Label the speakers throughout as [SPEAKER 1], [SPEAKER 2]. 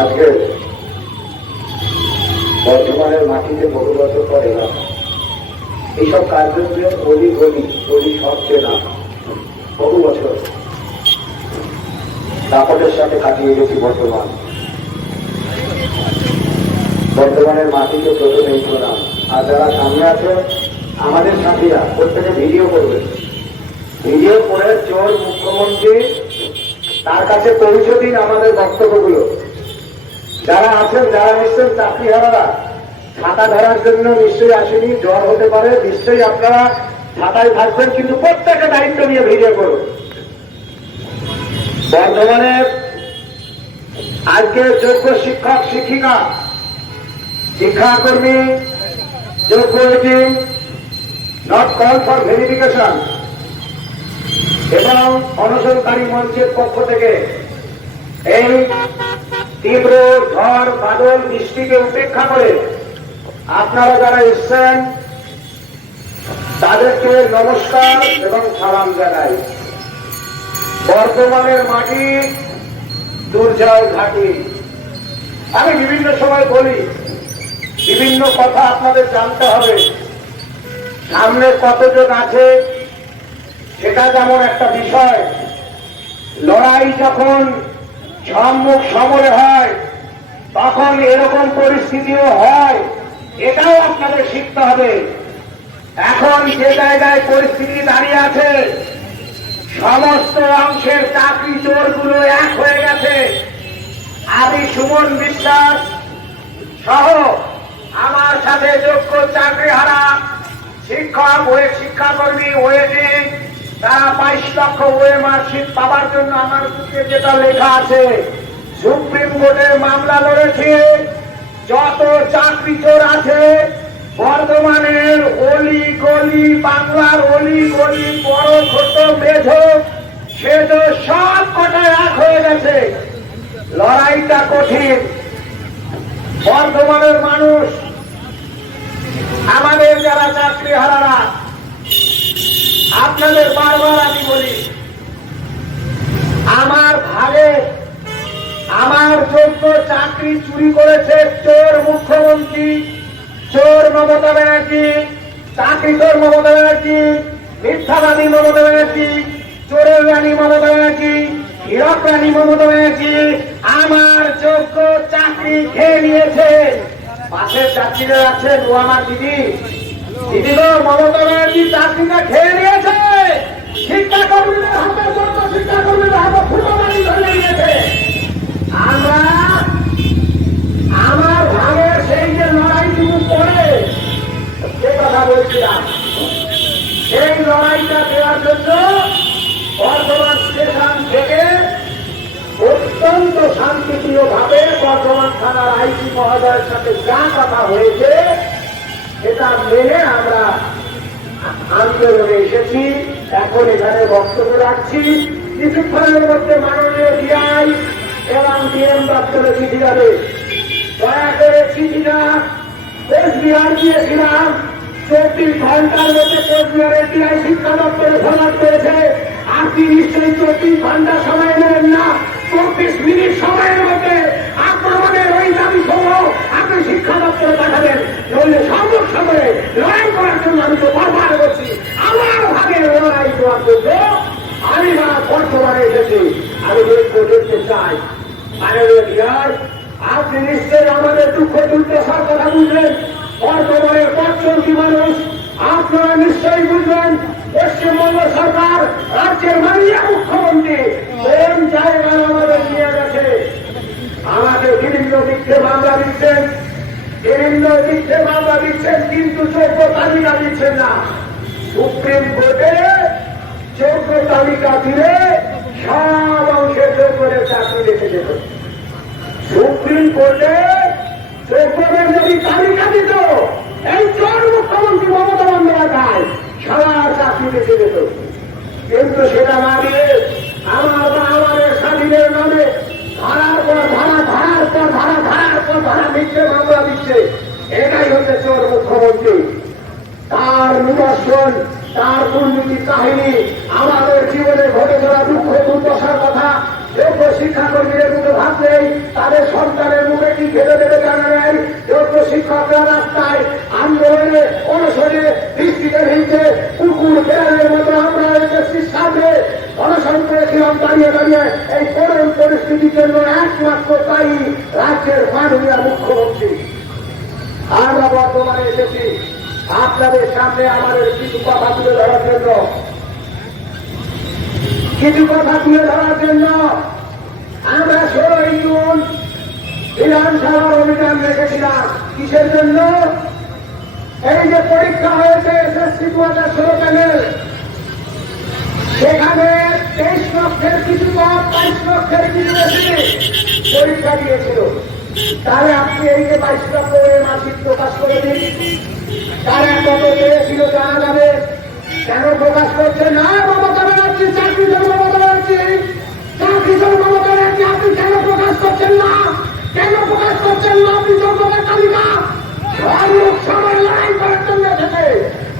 [SPEAKER 1] আজকে বর্ধমানের মাটিতে বহু পর এলাম এইসব কার্যক্রমে গলি গলি গলি সবচেয়ে না বহু বছর দাপটের সাথে কাটিয়ে গেছি বর্তমান বর্তমানের মাটিতে প্রথমেই প্রণাম। আর যারা সামনে আছে, আমাদের সাথীরা, প্রত্যেকে ভিডিও করবে। ভিডিও করে চোর মুখ্যমন্ত্রী তার কাছে পৌঁছে দিন আমাদের বক্তব্যগুলো। যারা আছেন, যারা নিশ্চয়ই চাকরি হারারা ছাতা ধরার জন্য নিশ্চয়ই আসেনি, জ্বর হতে পারে, নিশ্চয়ই আপনারা ছাতায় থাকবেন, কিন্তু প্রত্যেকে দায়িত্ব নিয়ে ভিডিও করুন। বর্ধমানে আজকে যোগ্য শিক্ষক, শিক্ষিকা, শিক্ষাকর্মী, যোগ্য এটিং নট কল ফর ভেরিফিকেশন এবং অনশনকারী মঞ্চের পক্ষ থেকে এই তীব্র ঝড় বাদল বৃষ্টিকে উপেক্ষা করে আপনারা যারা এসছেন, তাদেরকে নমস্কার এবং সালাম জানাই। বর্তমানের মাটি, দুর্জয় ঘাটি। আমি বিভিন্ন সময় বলি, বিভিন্ন কথা আপনাদের জানতে হবে। সামনে কতজন আছে, সেটা যেমন একটা বিষয়। লড়াই যখন সম্মুখ সমরে হয়, তখন এরকম পরিস্থিতিও হয়, এটাও আপনাদের শিখতে হবে। এখন যে জায়গায় পরিস্থিতি দাঁড়িয়ে আছে, সমস্ত অংশের চাকরি চোরগুলো এক হয়ে গেছে। আমি সুমন বিশ্বাস সহ আমার সাথে যোগ্য চাকরি হারা শিক্ষক ওয়ে শিক্ষাকর্মী, ওয়েটিং তারা বাইশ লক্ষ মার্কশিট পাওয়ার জন্য আমার বুকে যেটা লেখা আছে, সুপ্রিম কোর্টে মামলা লড়েছে, যত চাকরি চোর আছে, বর্ধমানের অলি গলি, বাংলার অলি গলি, বড় ছোট মেঝ, সে তো সব কটা এক হয়ে গেছে। লড়াইটা কঠিন। বর্ধমানের মানুষ, আমাদের যারা চাকরি হারারা আপনাদের বারবার আমি বলি, আমার ভাগে আমার যোগ্য চাকরি চুরি করেছে চোর মুখ্যমন্ত্রী, চোর মমতা ব্যানার্জি চাকরি চোর মমতা ব্যানার্জি, মিথ্যাবাদী মমতা ব্যানার্জি, চোরের রানী মমতা ব্যানার্জি, হীরক রানী মমতা ব্যানার্জি আমার যোগ্য চাকরি খেয়ে নিয়েছে। পাশের চাকরিরা আছেন ও আমার দিদি। আমরা ভাগের সেই যে লড়াইটুকু পড়ে সেই লড়াইটা দেওয়ার জন্য বর্ধমান স্টেশন অত্যন্ত শান্তিপ্রিয় ভাবে বর্ধমান থানার আইসি মহোদয়ের সাথে যা কথা হয়েছে সেটা মেনে আমরা আন্দোলনে এসেছি। এখন এখানে বক্তব্য রাখছি। কিছুক্ষণের মধ্যে মাননীয় ডিআই এবং ডিএম দপ্তরে চিঠি যাবে দয়া করে চিঠিটা কোচবিহার দিয়েছিলাম চব্বিশ ঘণ্টার মধ্যে কোচবিহারের ডিআই শিক্ষা দপ্তরে ফলাট করেছে। আপনি নিশ্চয়ই চব্বিশ ঘণ্টা সময় নেবেন না। চব্বিশ মিনিট সময়ের মধ্যে আক্রমণের ওই দাবি সহ আপনি শিক্ষা দপ্তরে পাঠাবেন নইলে সম্মুখ সময়ে লড়াই করার জন্য আমি তো বারবার করছি। আমার ভাগে লড়াই করার জন্য। আমি না বর্তমানে এসেছি। আমি দেখব দেখতে চাই। মাননীয় আপনি নিশ্চয়ই আমাদের দুঃখ দুর্দশার কথা বুঝলেন। বর্তমানের পঞ্চমী মানুষ, আপনারা নিশ্চয়ই বুঝবেন পশ্চিমবঙ্গ সরকার রাজ্যের মাননীয় মুখ্যমন্ত্রী কোন জায়গায় আমাদের নিয়ে গেছে। আমাদের বিভিন্ন দিকে মামলা দিচ্ছেন বিভিন্ন দিকে মামলা দিচ্ছেন, কিন্তু যোগ্য তালিকা দিচ্ছেন না। সুপ্রিম কোর্টে যোগ্য তালিকা দিলে সব অংশে যোগ্যদের চাকরি রেখে যেত। সুপ্রিম কোর্টে যোগ্যদের যদি তালিকা দিত, এই চোর মুখ্যমন্ত্রী মমতা বন্দ্যোপাধ্যায় সবার চাকরি রেখে যেত। কিন্তু সেটা না দিয়ে আমার বা আমাদের স্বাধীনের নামে ধারার পর ধারা, ধারার পর ধারা, ধারার পর ধারা দিচ্ছে মামলা দিচ্ছে এটাই হচ্ছে চোর মুখ্যমন্ত্রী। তার নিদর্শন, তার দুর্নীতি কাহিনী, আমাদের জীবনে ঘটে যাওয়া দুঃখ, দুর্দশার কথা। যোগ্য শিক্ষা শিক্ষাকর্মীদের মুখে ভাত নেই, তাদের সন্তানের মুখে কি খেতে দেবে জানা নেই। যোগ্য শিক্ষকরা রাস্তায় আন্দোলনে, অনশনে, বৃষ্টিতে ভিজছে কুকুর বেড়ালের মতো আমরা এসএসসির সামনে। অনশন করেছিলাম দাঁড়িয়ে দাঁড়িয়ে এই করুণ পরিস্থিতির জন্য একমাত্র তাই রাজ্যের মাননীয় মুখ্যমন্ত্রী। আমরা বর্তমানে এসেছি আপনাদের সামনে আমাদের কিছু কথা তুলে ধরার জন্য। কিছু কথা তুলে ধরার জন্য আমরা ষোলোই জুন বিধানসভার অভিযান রেখেছিলাম। কিসের জন্য? এই যে পরীক্ষা হয়েছে এসএসসি দু হাজার পরীক্ষা দিয়েছিল তাহলে আপনি এই যে বাইশ লক্ষ মাসিক প্রকাশ করে দিন তারা কত পেয়েছিল জানা যাবে? কেন প্রকাশ করছে না মমতা ব্যানার্জি চাকরি জন্য মমতা ব্যানার্জি চাকরি জন্য মমতা ব্যানার্জি আপনি কেন প্রকাশ করছেন না কেন প্রকাশ করছেন না আপনি যোগ্যতার তালিকা সব লোক সবাই লড়াই করার জন্য এসেছে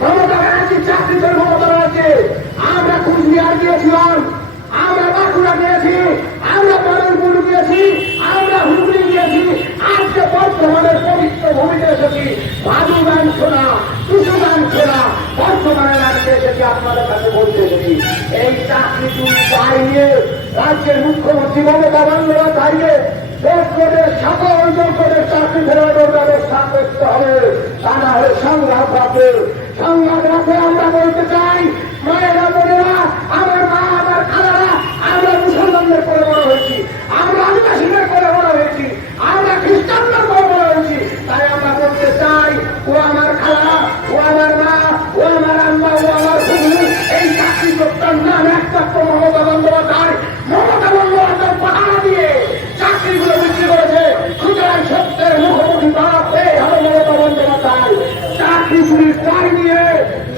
[SPEAKER 1] মমতা ব্যানার্জি চাকরি জন্য মমতা ব্যানার্জি আমরা কুচবিহার গিয়েছিলাম আমরা বাঁকুড়া গিয়েছি আমরা বরণপুর গিয়েছি আমরা হুগলি গিয়েছি আজকে বর্তমানের পবিত্র ভূমিতে এসেছি ভাদু গান শোনা টুসু গান শোনা বর্তমানে রাজ্যে এসেছি আপনাদের কাছে বলতে এসেছি, এই চাকরি তুমি পাইয়ে রাজ্যের মুখ্যমন্ত্রী মমতা সংঘাত রাখে সংঘাত রাখে আমরা বলতে চাই, মায়ের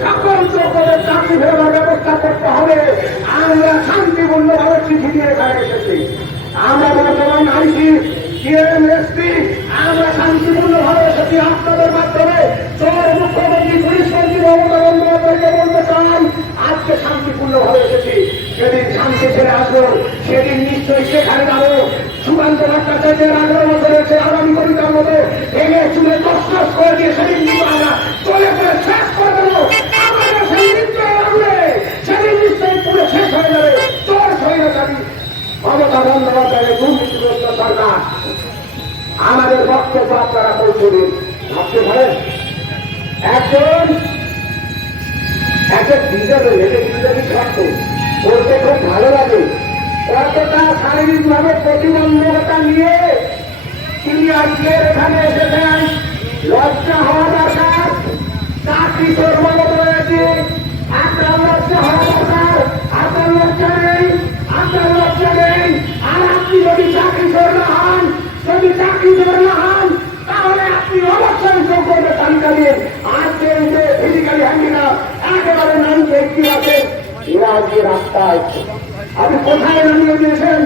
[SPEAKER 1] সকল চোখের চাকরি ফেরানোর ব্যবস্থা করতে হবে, আমরা শান্তিপূর্ণভাবে চিঠি দিয়ে এখানে এসেছি। আমরা বর্তমান আইসি, টিএমএসপি, আমরা শান্তিপূর্ণভাবে এসেছি। আপনাদের মাধ্যমে চোর মুখ্যমন্ত্রী, পুলিশ মন্ত্রী মমতা বন্দ্যোপাধ্যায়কে বলতে চাই, আজকে শান্তিপূর্ণভাবে এসেছি। সেদিন শান্তি ছেড়ে আসব সেদিন নিশ্চয়ই সেখানে যাব। সুকান্ত ভট্টাচার্যের আঠারো বছরের সে আগামী কবিতার মতো ভেঙে চুলে দশ করে দিয়ে সেদিন কিন্তু আমরা চলে করে শেষ করে দেবো আমাদের সেই নিশ্চয়ই লাগবে সেদিন নিশ্চয়ই পুরো শেষ হয়ে যাবে চোর হয়ে যাবি মমতা বন্দ্যোপাধ্যায়ের দুর্নীতিগ্রস্ত সরকার আমাদের বক্তব্য আপনারা পৌঁছে দিন ভাবতে পারেন? একজন একটা বিজেপি এটা বিজেপি শর্ত বলতে খুব ভালো লাগে। কতটা শারীরিক ভাবে প্রতিবন্ধকতা নিয়ে তিনি আজকে এখানে এসেছেন। লজ্জা হওয়া দরকার। চাকরি কর্মরত রয়েছে আপনার লজ্জা হওয়া দরকার আপনার লজ্জা নেই আপনার লজ্জা নেই আর আপনি যদি চাকরি করে না হন যদি চাকরি করে না হন তাহলে আপনি অবশ্যই যোগ্যদের তালিকা দিন আজকে এই যে ফিজিক্যালি হ্যান্ডিক্যাপ একেবারে নাম ব্যক্তি আছে এরা আজকে রাস্তায় আপনি কোথায় নামিয়ে দিয়েছেন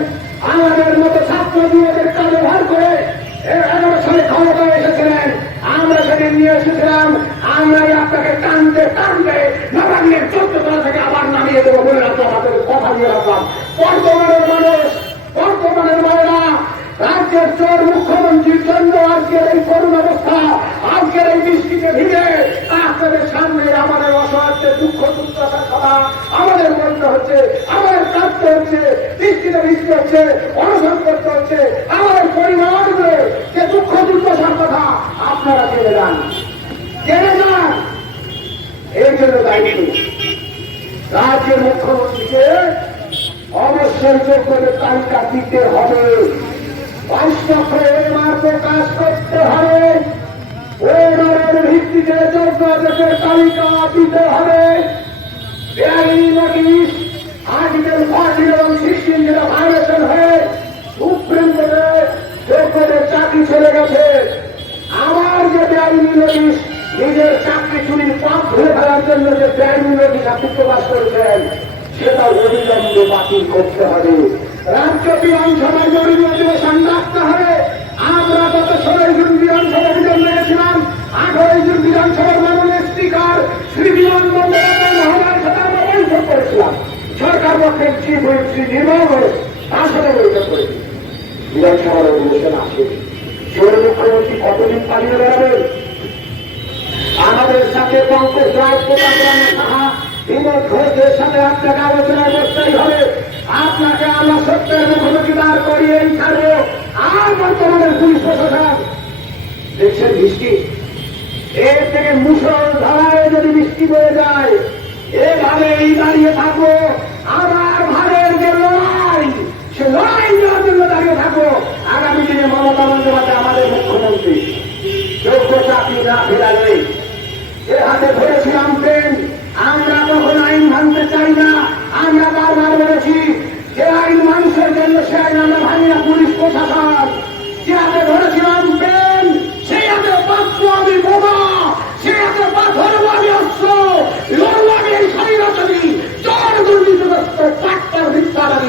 [SPEAKER 1] আমাদের মতো ছাত্র যুবদের কাজে ভার করে এর এগারো সালে ক্ষমতায় এসেছিলেন আমরা সেদিন নিয়ে এসেছিলাম আমরাই আপনাকে টানতে টানতে নবান্নের চোদ্দ তলা থেকে আবার নামিয়ে দেবো বলে রাখলাম আপনাদের কথা দিয়ে রাখলাম বর্তমানের মানুষ, বর্তমানের মায়েরা রাজ্যের চোর মুখ্যমন্ত্রীর জন্য আজকের এই করুণ অবস্থা আজকের এই বৃষ্টিতে ভিড়ে আপনাদের সামনে আমাদের অসহায়ত্বের দুঃখ দুর্দশার কথা আমাদের বলতে হচ্ছে, আমাদের কাঁদতে হচ্ছে, বৃষ্টিতে বৃষ্টি হচ্ছে অনশন করতে হচ্ছে, আমাদের পরিবারগুলো যে দুঃখ দুর্দশার কথা আপনারা জেনে যান। জেনে যান, এই জন্য দায়িত্ব রাজ্যের মুখ্যমন্ত্রীকে অবশ্যই যোগ্যদের তালিকা দিতে হবে। বাস্তবে এবার প্রকাশ করতে হবে। ওনারের ভিত্তিতে যোগ্যদের তালিকা দিতে হবে। নোটিশ আর্টিকেল ফর্টিন এবং সিক্সটিন যেটা ভায়োলেশন হয়ে সুপ্রিম কোর্টে যোগ্যদের চাকরি চলে গেছে। আমার যে বেআইনি নোটিশ, নিজের চাকরি চুরির পাপ ধরে ফেলার জন্য যে বেআইনি নোটিশ আপনি প্রকাশ করেছেন সেটা অবিলম্বে বাতিল করতে হবে। রাজ্য বিধানসভায় জরুরি অধিবেশন ডাকতে হবে। আমরা গত ষোলোই জুন বিধানসভা অভিযান রেখেছিলাম আঠারোই জুন বিধানসভার মাননীয় স্পিকার শ্রী করেছিলাম। সরকার পক্ষের চিফ নির্মল বৈঠক বিধানসভার অধিবেশন আসে মুখ্যমন্ত্রী কতদিন পালিয়ে আমাদের সাথে পঙ্কজ সাহা বিনোদ ঘোষের সাথে আপনাকে আলোচনা করতেই হবে। আপনাকে আমরা সত্যের মুখোমুখি দাঁড় করিয়েই ছাড়বো। আর বর্তমানের পুলিশ প্রশাসন। দেখছেন বৃষ্টি এর থেকে মুসল ধারায় যদি বৃষ্টি বয়ে যায় এভাবে এই দাঁড়িয়ে থাকব। আবার ভারের যে লড়াই, সে লড়াই দেওয়ার জন্য দাঁড়িয়ে থাকব আগামী দিনে মমতা বন্দ্যোপাধ্যায় আমাদের মুখ্যমন্ত্রী যোগ্য চাকরি না ফেরালে এ হাতে ধরেছিলাম পেন আমরা কখন আইন ভাঙতে চাই না আমরা বারবার বলেছি যে আইন মানুষের জন্য সে আইন আমরা ভাঙি না পুলিশ প্রশাসন যে হাতে ধরেছিলাম পেন সেই হাতে পাত্র আমি বোমা সে হাতে পাথর আমি অস্ত্র লড়বো আমি এই স্বাধীনতারি চর দুর্নীতিগ্রস্ত পাট্টার ভিত্তাবাদী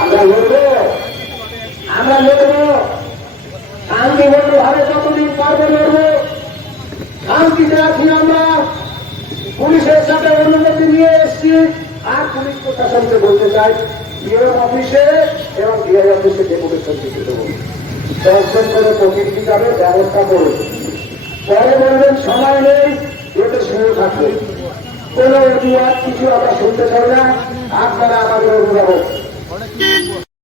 [SPEAKER 1] আমরা লড়বো আমরা লড়বো শান্তিপূর্ণ ভাবে যতদিন পারব লড়বো। শান্তিতে আছি আমরা। পুলিশের সাথে অনুমতি নিয়ে এসছি। আর পুলিশ প্রশাসনকে বলতে চাই ডিএম অফিসে এবং ডিআই অফিসে ডেপুটেশন দিতে দেবো। দর্শন করে প্রতিনিধি যাবে ব্যবস্থা করুন। পরে বলবেন, সময় নেই যেতে শুরু থাকবে। কোন অজুহাত কিছু আমরা শুনতে চাই না। আপনারা আমাদের অভিভাবক। Thank you.